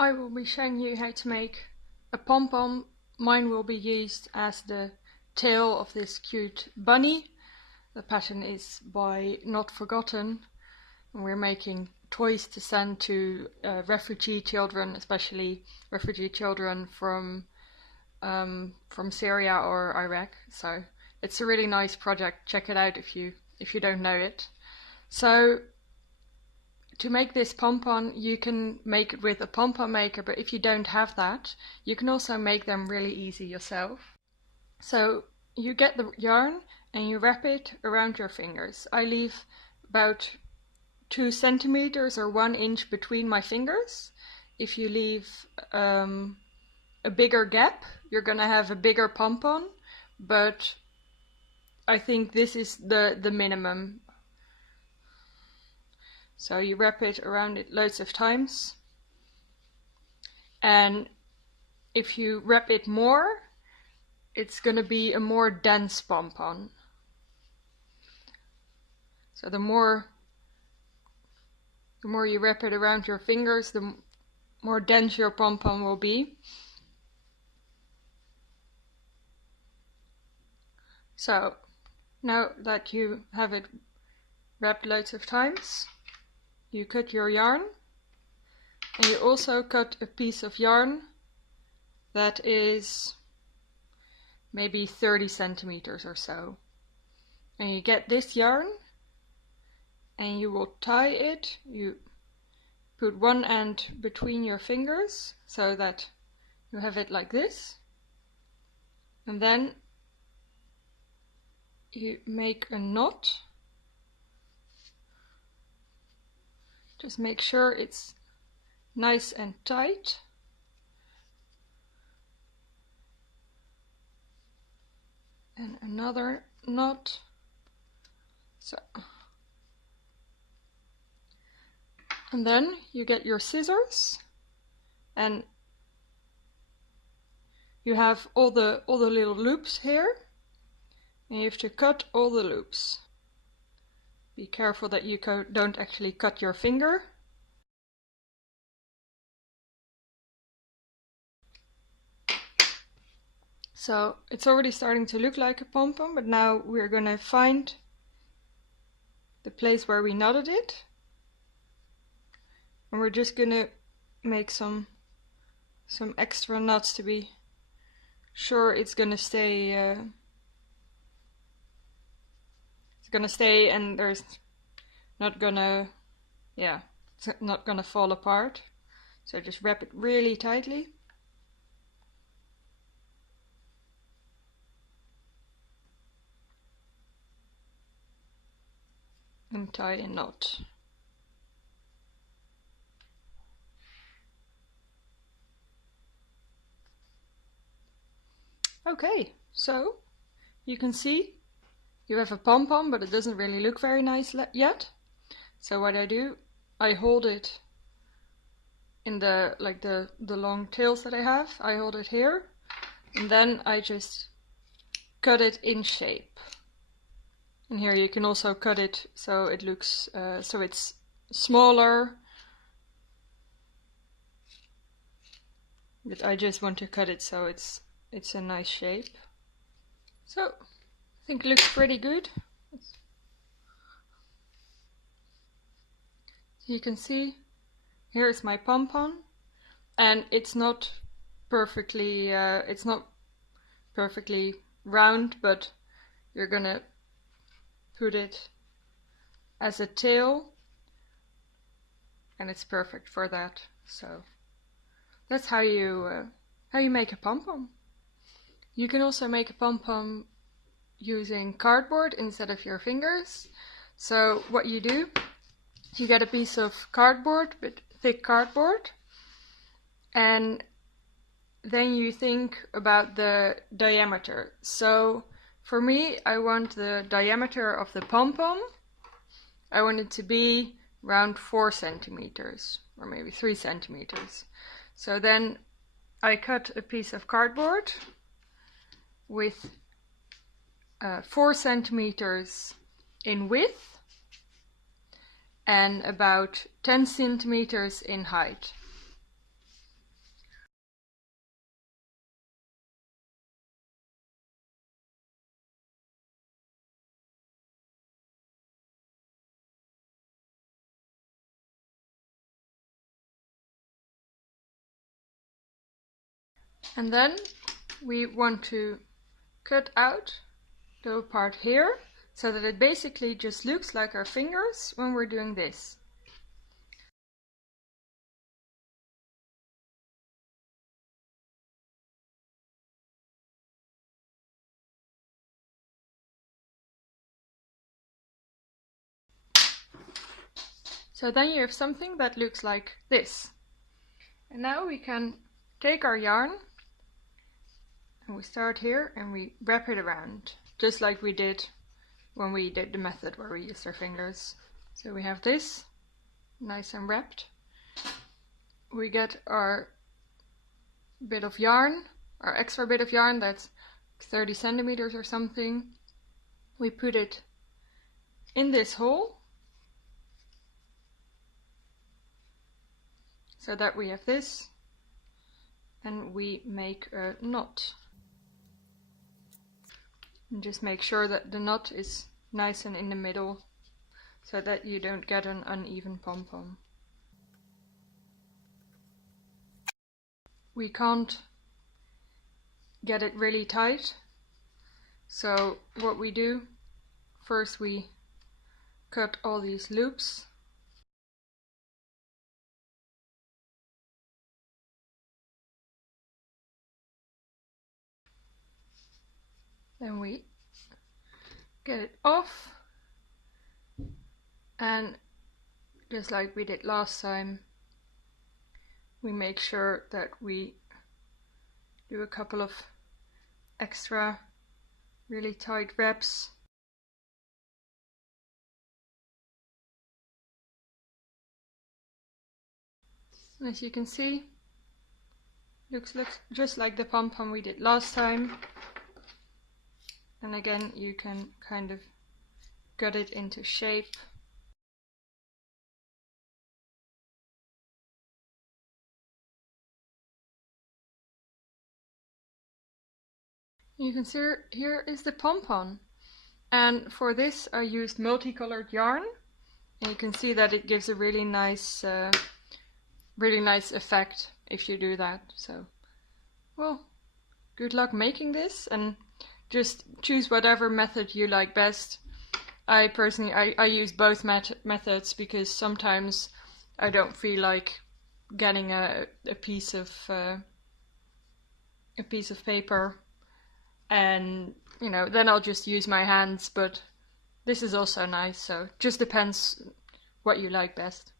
I will be showing you how to make a pom-pom. Mine will be used as the tail of this cute bunny. The pattern is by Not Forgotten, and we're making toys to send to refugee children, especially refugee children from Syria or Iraq. So it's a really nice project. Check it out if you don't know it. So to make this pom-pom, you can make it with a pom-pom maker, but if you don't have that, you can also make them really easy yourself. So you get the yarn and you wrap it around your fingers. I leave about 2 centimeters or 1 inch between my fingers. If you leave a bigger gap, you're gonna have a bigger pom-pom, but I think this is the minimum. So you wrap it around it loads of times, and if you wrap it more, it's gonna be a more dense pom-pom. So the more you wrap it around your fingers, the more dense your pom-pom will be. So now that you have it wrapped loads of times, you cut your yarn, and you also cut a piece of yarn that is maybe 30 centimeters or so. And you get this yarn and you will tie it. You put one end between your fingers so that you have it like this, and then you make a knot. Just make sure it's nice and tight. And another knot. So. And then you get your scissors and you have all the little loops here, and you have to cut all the loops. Be careful that you don't actually cut your finger. So it's already starting to look like a pom-pom, but now we're gonna find the place where we knotted it. And we're just gonna make some extra knots to be sure it's gonna stay and there's not gonna, it's not gonna fall apart. So just wrap it really tightly. And tie a knot. Okay, so you can see you have a pom-pom, but it doesn't really look very nice yet. So what I do, I hold it in the long tails that I have. I hold it here, and then I just cut it in shape. And here you can also cut it so it looks so it's smaller. But I just want to cut it so it's a nice shape. So I think it looks pretty good. So you can see here's my pom-pom, and it's not perfectly round, but you're gonna put it as a tail, and it's perfect for that. So that's how you make a pom-pom. You can also make a pom-pom using cardboard instead of your fingers. So what you do, you get a piece of cardboard, but thick cardboard, and then you think about the diameter. So for me, I want the diameter of the pom-pom, I want it to be around 4 centimeters or maybe 3 centimeters. So then I cut a piece of cardboard with 4 centimeters in width and about 10 centimeters in height. And then we want to cut out the little part here so that it basically just looks like our fingers when we're doing this. So then you have something that looks like this. And now we can take our yarn and we start here and we wrap it around, just like we did when we did the method where we used our fingers. So we have this nice and wrapped. We get our bit of yarn, our extra bit of yarn that's 30 centimeters or something. We put it in this hole so that we have this, and we make a knot. And just make sure that the knot is nice and in the middle so that you don't get an uneven pom-pom. We can't get it really tight, so what we do, first we cut all these loops. Then we get it off, and just like we did last time, we make sure that we do a couple of extra really tight wraps. And as you can see, looks just like the pom-pom we did last time. And again, you can kind of gut it into shape. You can see here is the pom-pom. And for this I used multicolored yarn. And you can see that it gives a really nice effect if you do that. So, well, good luck making this, and just choose whatever method you like best. I personally, I use both methods because sometimes I don't feel like getting a piece of paper, and you know, then I'll just use my hands. But this is also nice, so just depends what you like best.